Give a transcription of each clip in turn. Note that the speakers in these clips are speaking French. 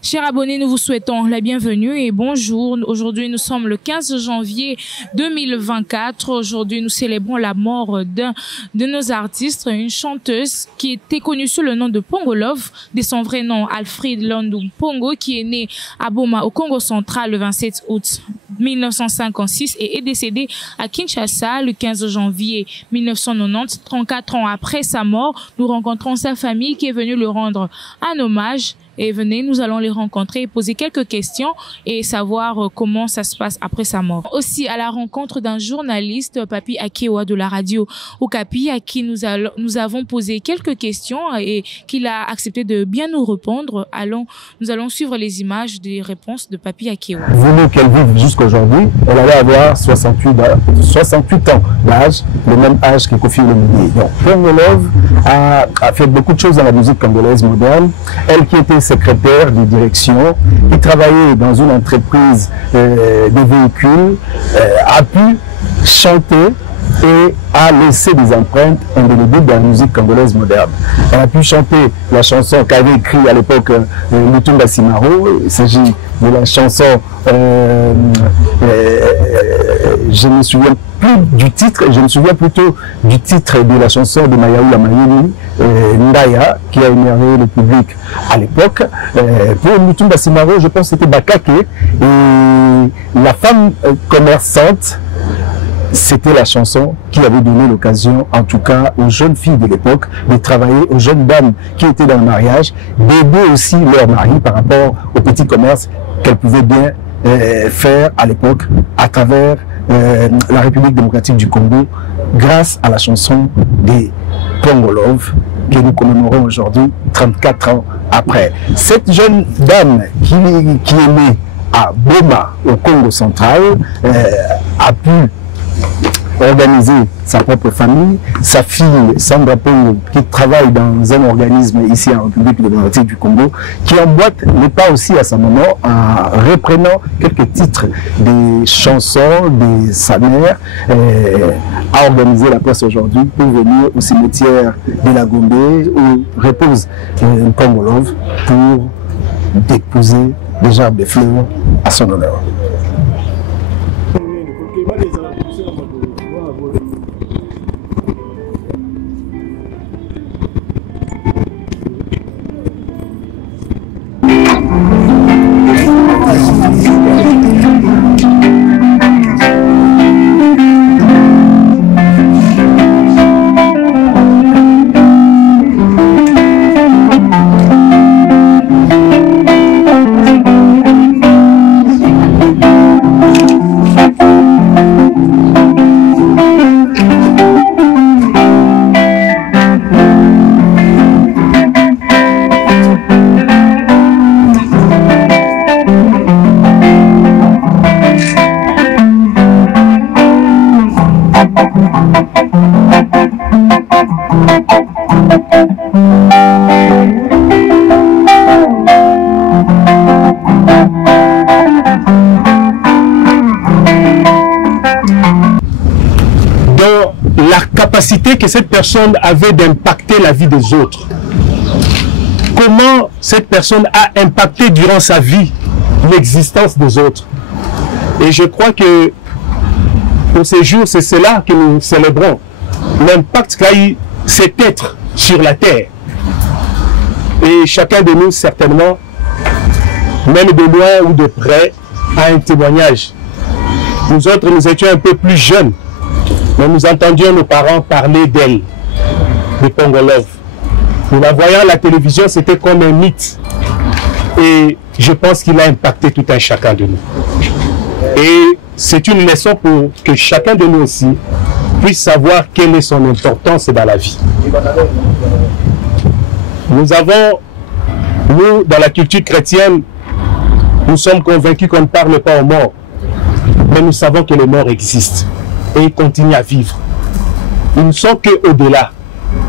Chers abonnés, nous vous souhaitons la bienvenue et bonjour. Aujourd'hui, nous sommes le 15 janvier 2024. Aujourd'hui, nous célébrons la mort d'un de nos artistes, une chanteuse qui était connue sous le nom de Pongo Love, de son vrai nom Alfred Landum Pongo, qui est né à Boma au Congo central le 27 août 1956 et est décédé à Kinshasa le 15 janvier 1990. 34 ans après sa mort, nous rencontrons sa famille qui est venue le rendre un hommage. Et venez, nous allons les rencontrer, poser quelques questions et savoir comment ça se passe après sa mort. Aussi à la rencontre d'un journaliste, Papi Akewa de la radio Okapi, à qui nous avons posé quelques questions et qu'il a accepté de bien nous répondre. Nous allons suivre les images des réponses de Papi Akewa. Voulu qu'elle vive jusqu'aujourd'hui, elle allait avoir 68 ans d'âge, le même âge que Kofi Olomide. Donc, Pongo Love a fait beaucoup de choses dans la musique congolaise moderne. Elle qui était secrétaire de direction, qui travaillait dans une entreprise de véhicules, a pu chanter et a laissé des empreintes indélébiles dans la musique congolaise moderne. Elle a pu chanter la chanson qu'avait écrit à l'époque Lutumba Simaro. Il s'agit de la chanson, je me souviens plus du titre, je me souviens plutôt du titre de la chanson de Mayaoula Mayeni, Ndaya, qui a énervé le public à l'époque. Pour Lutumba Simaro, je pense que c'était Bakake, et la femme commerçante, c'était la chanson qui avait donné l'occasion, en tout cas aux jeunes filles de l'époque, de travailler, aux jeunes dames qui étaient dans le mariage, d'aider aussi leur mari par rapport au petit commerce qu'elles pouvaient bien faire à l'époque à travers la République démocratique du Congo, grâce à la chanson des Pongo Love que nous commémorons aujourd'hui, 34 ans après. Cette jeune dame qui est née à Boma, au Congo central, a pu organiser sa propre famille. Sa fille Sandra Pongo, qui travaille dans un organisme ici en République démocratique du Congo, qui emboîte le pas aussi à sa maman en reprenant quelques titres des chansons de sa mère, a organisé la place aujourd'hui pour venir au cimetière de la Gombe où repose Pongo Love pour déposer des gerbes de fleurs à son honneur. Que cette personne avait d'impacter la vie des autres. Comment cette personne a impacté durant sa vie l'existence des autres. Et je crois que pour ces jours, c'est cela que nous célébrons. L'impact qu'a eu cet être sur la terre. Et chacun de nous, certainement, même de loin ou de près, a un témoignage. Nous autres, nous étions un peu plus jeunes. Mais nous entendions nos parents parler d'elle, de Pongo Love. Nous la voyons à la télévision, c'était comme un mythe. Et je pense qu'il a impacté tout un chacun de nous. Et c'est une leçon pour que chacun de nous aussi puisse savoir quelle est son importance dans la vie. Nous avons, nous, dans la culture chrétienne, nous sommes convaincus qu'on ne parle pas aux morts. Mais nous savons que les morts existent. Et ils continuent à vivre. Ils ne sont qu'au-delà.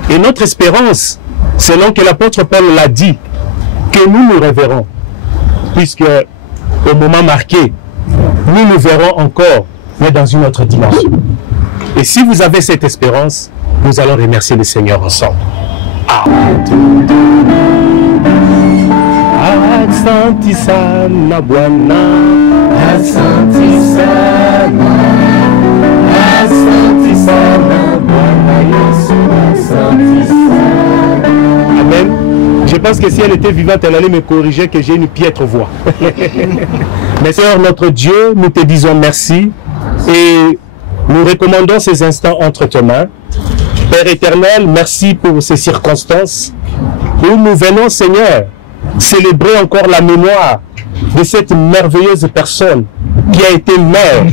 Et notre espérance, selon que l'apôtre Paul l'a dit, que nous nous reverrons. Puisque au moment marqué, nous nous verrons encore, mais dans une autre dimension. Et si vous avez cette espérance, nous allons remercier le Seigneur ensemble. Amen. Asante sana Bwana, Asante sana, asante sana Bwana Yesu, asante sana. Amen. Je pense que si elle était vivante, elle allait me corriger que j'ai une piètre voix. Mais Seigneur, notre Dieu, nous te disons merci et nous recommandons ces instants entre tes mains. Père éternel, merci pour ces circonstances où nous venons, Seigneur, célébrer encore la mémoire de cette merveilleuse personne qui a été mère,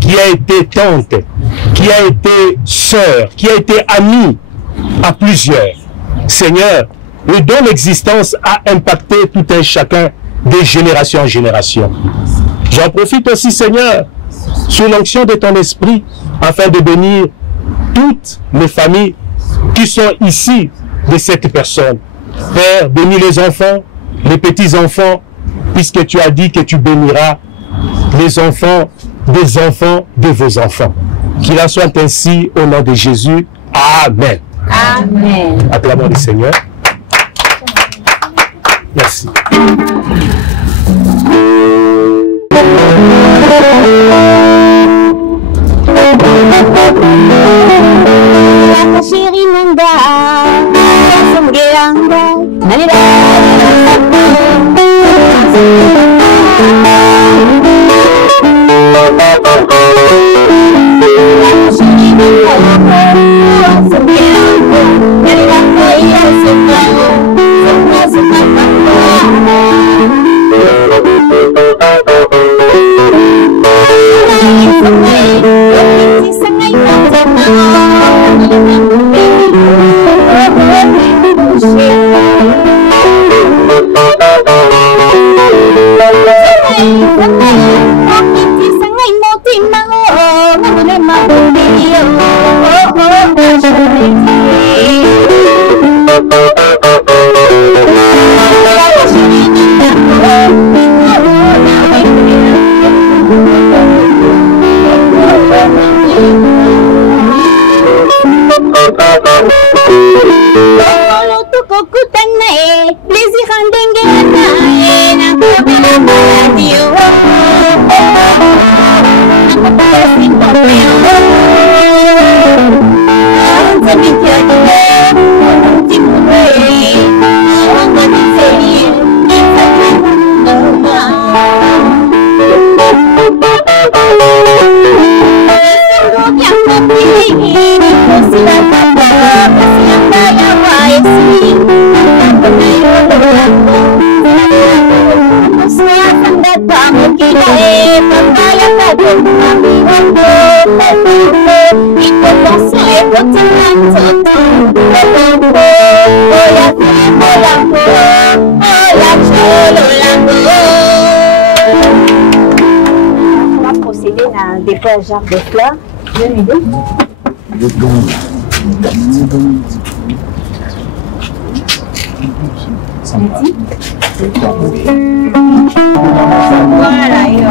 qui a été tante, qui a été sœur, qui a été amie à plusieurs. Seigneur, et dont l'existence a impacté tout un chacun de génération en génération. J'en profite aussi, Seigneur, sous l'onction de ton esprit, afin de bénir toutes les familles qui sont ici de cette personne. Père, bénis les enfants, les petits-enfants, puisque tu as dit que tu béniras les enfants de vos enfants. Qu'il en soit ainsi au nom de Jésus. Amen. Amen. Acclamons le Seigneur. Merci. Chérie Nanda, Jacques de fleurs. Voilà, et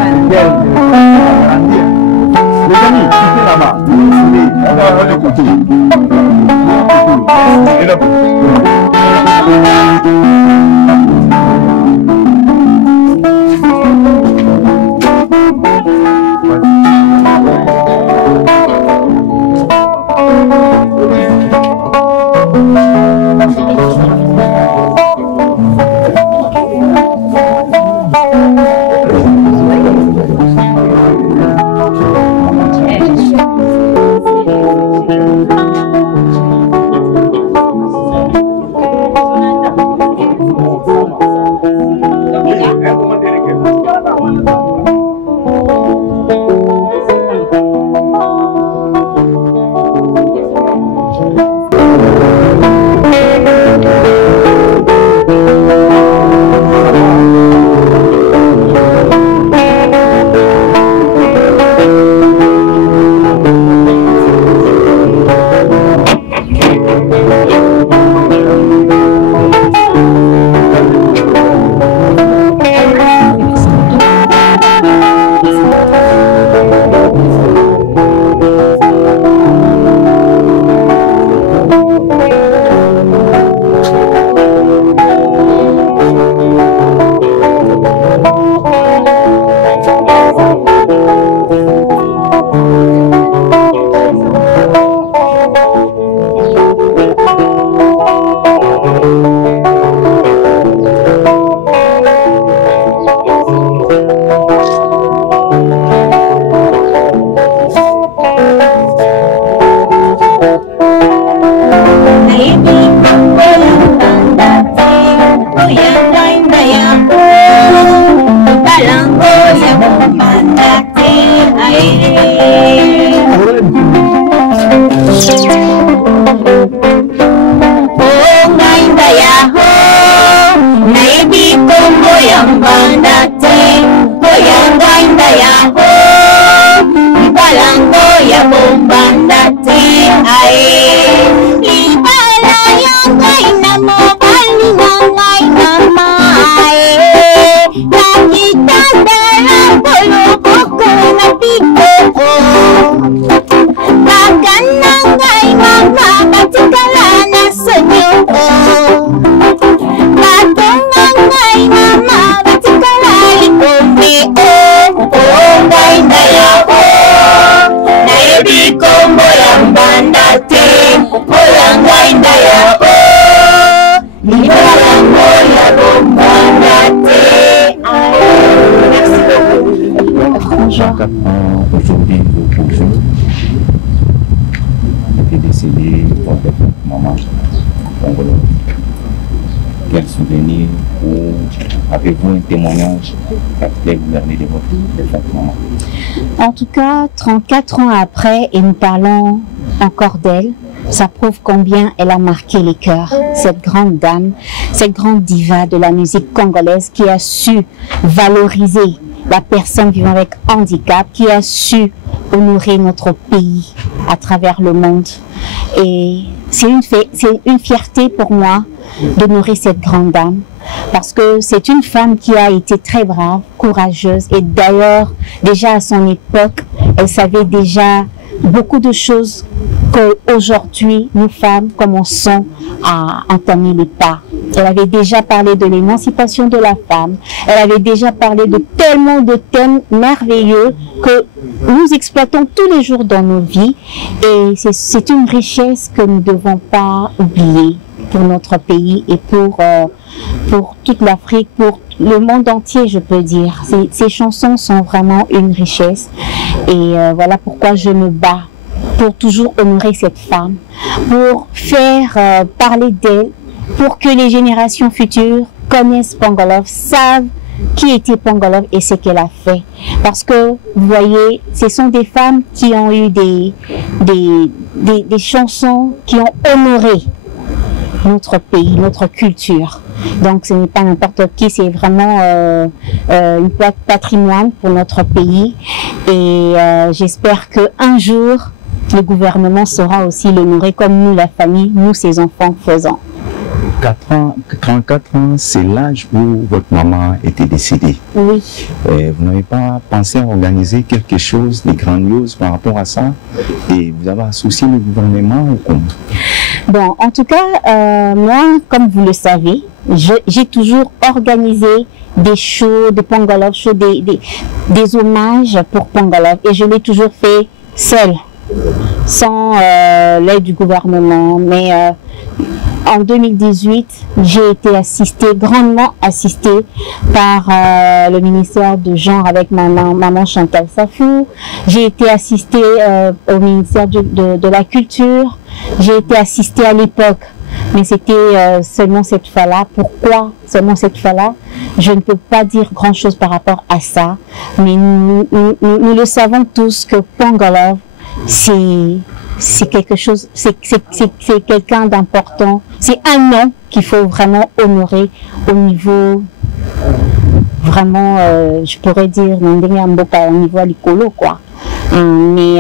bombandate ae. Oh ngainda yaho, naibi kombo yambandate. Oh yangainda yaho, ibalango ya bombandate ae. Ibala yangaina mobali nangaina mae. Nakitanda polo boko na piko. Baganangay mama batikala na sanyo. Batongangay mama batikala ikombe. Oh ngay nayako, naibi kombo yambandate. Oh ngay nayako, ibalango ya bombandate. Merci beaucoup. Aujourd'hui, était décédé votre maman congolaise. Quel souvenir ou avez-vous un témoignage qu'à garder de votre maman? En tout cas, 34 ans après, et nous parlons encore d'elle, ça prouve combien elle a marqué les cœurs. Cette grande dame, cette grande diva de la musique congolaise qui a su valoriser la personne vivant avec handicap, qui a su honorer notre pays à travers le monde. Et c'est une fierté pour moi d'honorer cette grande dame, parce que c'est une femme qui a été très brave, courageuse, et d'ailleurs, déjà à son époque, elle savait déjà beaucoup de choses qu'aujourd'hui, nous femmes commençons à entamer les pas. Elle avait déjà parlé de l'émancipation de la femme. Elle avait déjà parlé de tellement de thèmes merveilleux que nous exploitons tous les jours dans nos vies. Et c'est une richesse que nous ne devons pas oublier pour notre pays et pour toute l'Afrique, pour le monde entier, je peux dire. Ces chansons sont vraiment une richesse. Et voilà pourquoi je me bats pour toujours honorer cette femme, pour faire parler d'elle, pour que les générations futures connaissent Pangolov, savent qui était Pangolov et ce qu'elle a fait. Parce que, vous voyez, ce sont des femmes qui ont eu des chansons qui ont honoré notre pays, notre culture. Donc ce n'est pas n'importe qui, c'est vraiment une plaque patrimoine pour notre pays. Et j'espère qu'un jour, le gouvernement saura aussi l'honorer comme nous, la famille, nous, ses enfants, faisons. 34 ans, c'est l'âge où votre maman était décédée. Oui. Vous n'avez pas pensé à organiser quelque chose de grandiose par rapport à ça? Et vous avez associé le gouvernement ou comment? Bon, en tout cas, moi, comme vous le savez, j'ai toujours organisé des shows de Pangolov, des hommages pour Pangolov, et je l'ai toujours fait seule, sans l'aide du gouvernement. Mais en 2018, j'ai été grandement assistée par le ministère de genre avec maman Chantal Safou. J'ai été assistée au ministère de la Culture. J'ai été assistée à l'époque, mais c'était seulement cette fois-là. Pourquoi seulement cette fois-là? Je ne peux pas dire grand-chose par rapport à ça, mais nous le savons tous que Pangolov, c'est quelque chose, c'est quelqu'un d'important. C'est un nom qu'il faut vraiment honorer au niveau, vraiment, je pourrais dire, au niveau likolo, quoi. Mais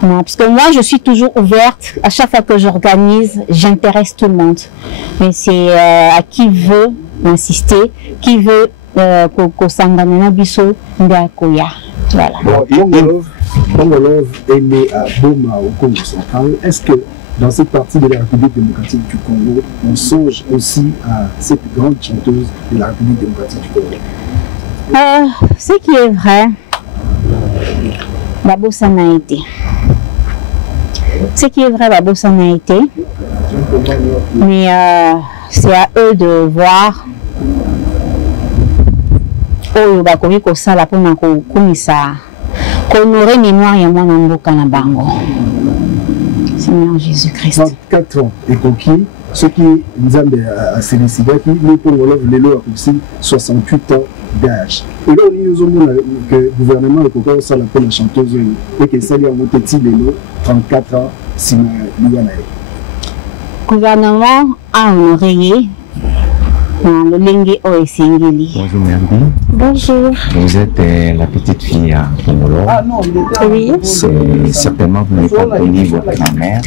parce que moi je suis toujours ouverte à chaque fois que j'organise, j'intéresse tout le monde, mais c'est à qui veut m'insister, qui veut ko sangana biso ndakoya. Voilà. Pangolov est né à Boma au Congo central. Est-ce que dans cette partie de la République démocratique du Congo, on songe aussi à cette grande chanteuse de la République démocratique du Congo? Ce qui est vrai, Babo Sana a été. Ce qui est vrai, Babo Sana a été. Mais c'est à eux de voir. Oh, bakomi ko sala pona ko kumisa. Honorer mémoire ya mwana mboka na bango. Seigneur Jésus-Christ. 24 ans et conquis. Ce qui nous a décidé, les Pangolov, les lois aussi, 68 ans d'âge. Et là, nous avons que le gouvernement est encore ça pour la chanteuse et que ça lui a monté 34 ans si nous avons. Le gouvernement a honoré le Lengue Oesengeli. Bonjour Merdi. Bonjour. Vous êtes la petite fille à Pongolo. Oui. Certainement vous n'avez pas connu votre grand-mère.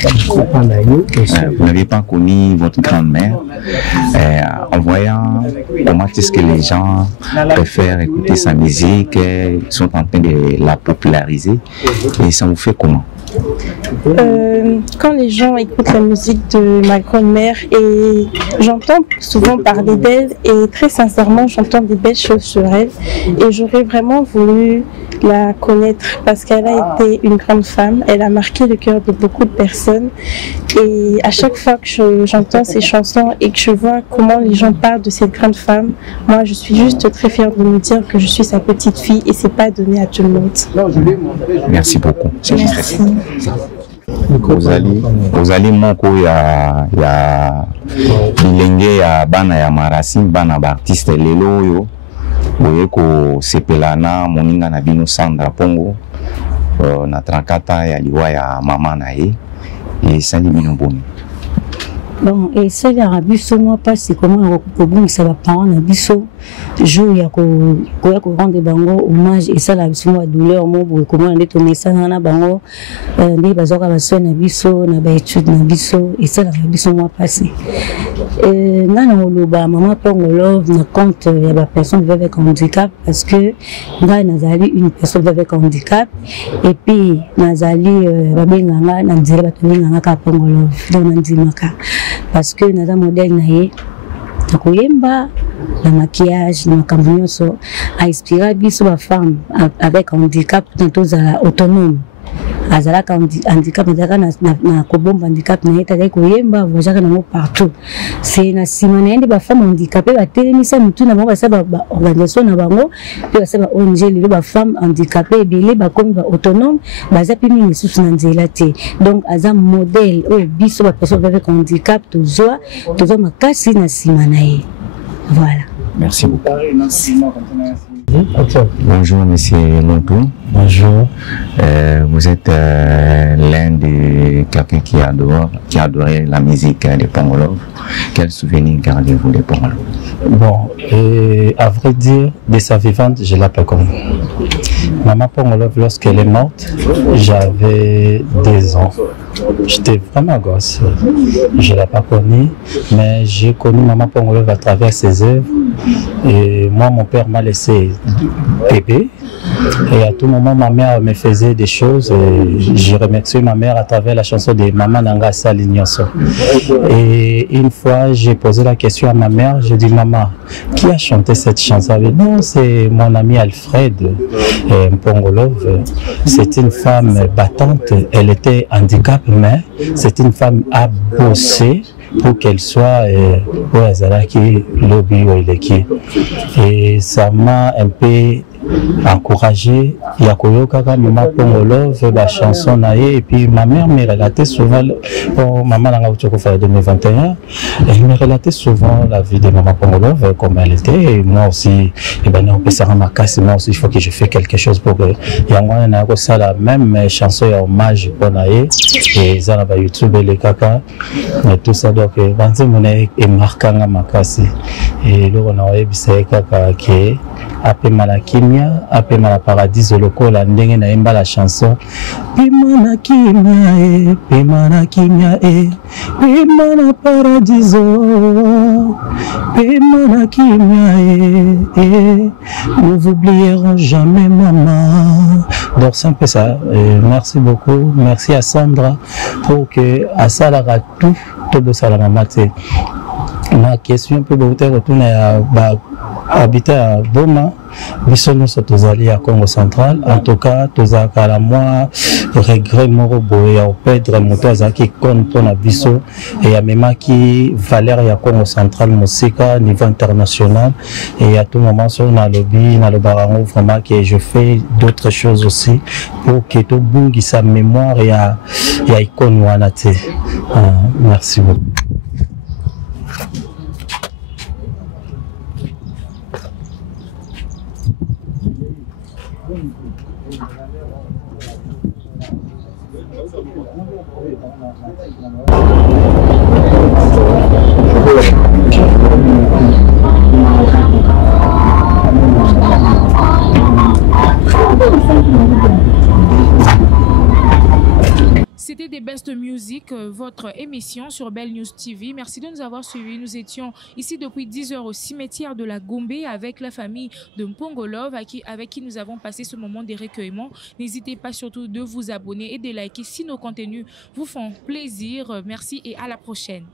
Vous n'avez pas connu votre grand-mère. En voyant comment est-ce que les gens préfèrent écouter sa musique, ils sont en train de la populariser. Et ça vous fait comment? Quand les gens écoutent la musique de ma grand-mère et j'entends souvent parler d'elle et très sincèrement j'entends des belles choses sur elle et j'aurais vraiment voulu la connaître parce qu'elle a été une grande femme, elle a marqué le cœur de beaucoup de personnes et à chaque fois que j'entends ces chansons et que je vois comment les gens parlent de cette grande femme, moi je suis juste très fière de me dire que je suis sa petite fille et c'est pas donné à tout le monde. Merci beaucoup. Merci. Ozali moko ya bilenge ya bana ya marasi bana ba artiste lelo oyo boye ko sepelana moninga na bino Sandra Pongo na 34 ya liwa ya mama na ye et sali bino boni. Bon, et ça, il y a biso moi pas c'est comment on ça va parents na biso jour il y a ko rendre bango hommage et ça la biso moi douleur mo comment on est tourné ça na bango des bazoka baso na biso na ba étude na biso et ça la biso moi passé ngana oloba maman Pongo na compte ya ba personne vivant avec handicap parce que ngana nazali une personne avec handicap et puis nazali ba benganga na nzela ba tolinganga ka Pongo donc ndimaka parce que naza modèle naye na koyemba na maquillage na makambo nyonso a inspiré biso ba femme avec handicap tout za autonome azalaka handicap azalaka na kobomba handicap na yeta dai koyemba voyage na mo partout c'est na simana yende ba femme handicapé ba telemisa mutu na bango ba ba organisation na bango pe ba ONG lelo ba femme handicapé ebele ba comme ba autonome bazapi mingi susu na nzela te donc aza modèle o biso ba personne avec handicap tozoa makasi na simana ye. Voilà. Merci beaucoup. Bonjour Monsieur Lontou. Bonjour. Vous êtes l'un de quelqu'un qui adorait la musique de Pongolo. Quel souvenir gardez-vous de Pongolo? Bon, à vrai dire, de sa vivante, je ne l'ai pas connue. Maman Pongolo, lorsqu'elle est morte, j'avais 2 ans. J'étais vraiment gosse. Je ne l'ai pas connue, mais j'ai connu Maman Pongolo à travers ses œuvres. Et moi, mon père m'a laissé bébé. Et à tout moment, ma mère me faisait des choses. Et je remercie ma mère à travers la chanson de Maman Nanga Salignoso. Et une fois, j'ai posé la question à ma mère. J'ai dit, maman, qui a chanté cette chanson? Elle dit, non, c'est mon ami Alfred Pongolov. C'est une femme battante. Elle était handicapée, mais c'est une femme à bosser pour qu'elle soit et ça m'a un peu encouragé. Il y a Maman Pongolo fait la chanson et puis ma mère me relatait souvent Maman Nanga Uchokofa 2021. Elle me relatait souvent la vie de Maman Pongolo comme elle était et moi aussi et ben on peut ça ma casse moi aussi il faut que je fasse quelque chose pour que yango na ko ça la même chanson et hommage pour naé et ça va YouTube les kaka et tout ça donc banze mona et markanga makasi et là on a ebisa kaka que apema la kimia apema la paradis loko la ndenge na imba la chanson pema na kimia pema na kimia pema na paradiso pema na kimia nous vous oublierons jamais maman. Donc c'est un peu ça. Merci beaucoup, merci à Sandra pour que à ça la tout de ça la maman. Ma question peut vous retourner à habiter à Boma, Bissonno Sotozali à Congo central. En tout cas, Tozaka la moi, regret moro boye au perdre motoza qui compte pour la Bisso et à même qui valeur à Congo central musique niveau international et à tout moment sur na lobby na le barango vraiment que je fais d'autres choses aussi pour que tout bungi sa mémoire et à icône wanate. Merci beaucoup. C'était des Best Music, votre émission sur Bell News TV. Merci de nous avoir suivis. Nous étions ici depuis 10 heures au cimetière de la Gombe avec la famille de Mpongolov avec qui nous avons passé ce moment de recueillement. N'hésitez pas surtout de vous abonner et de liker si nos contenus vous font plaisir. Merci et à la prochaine.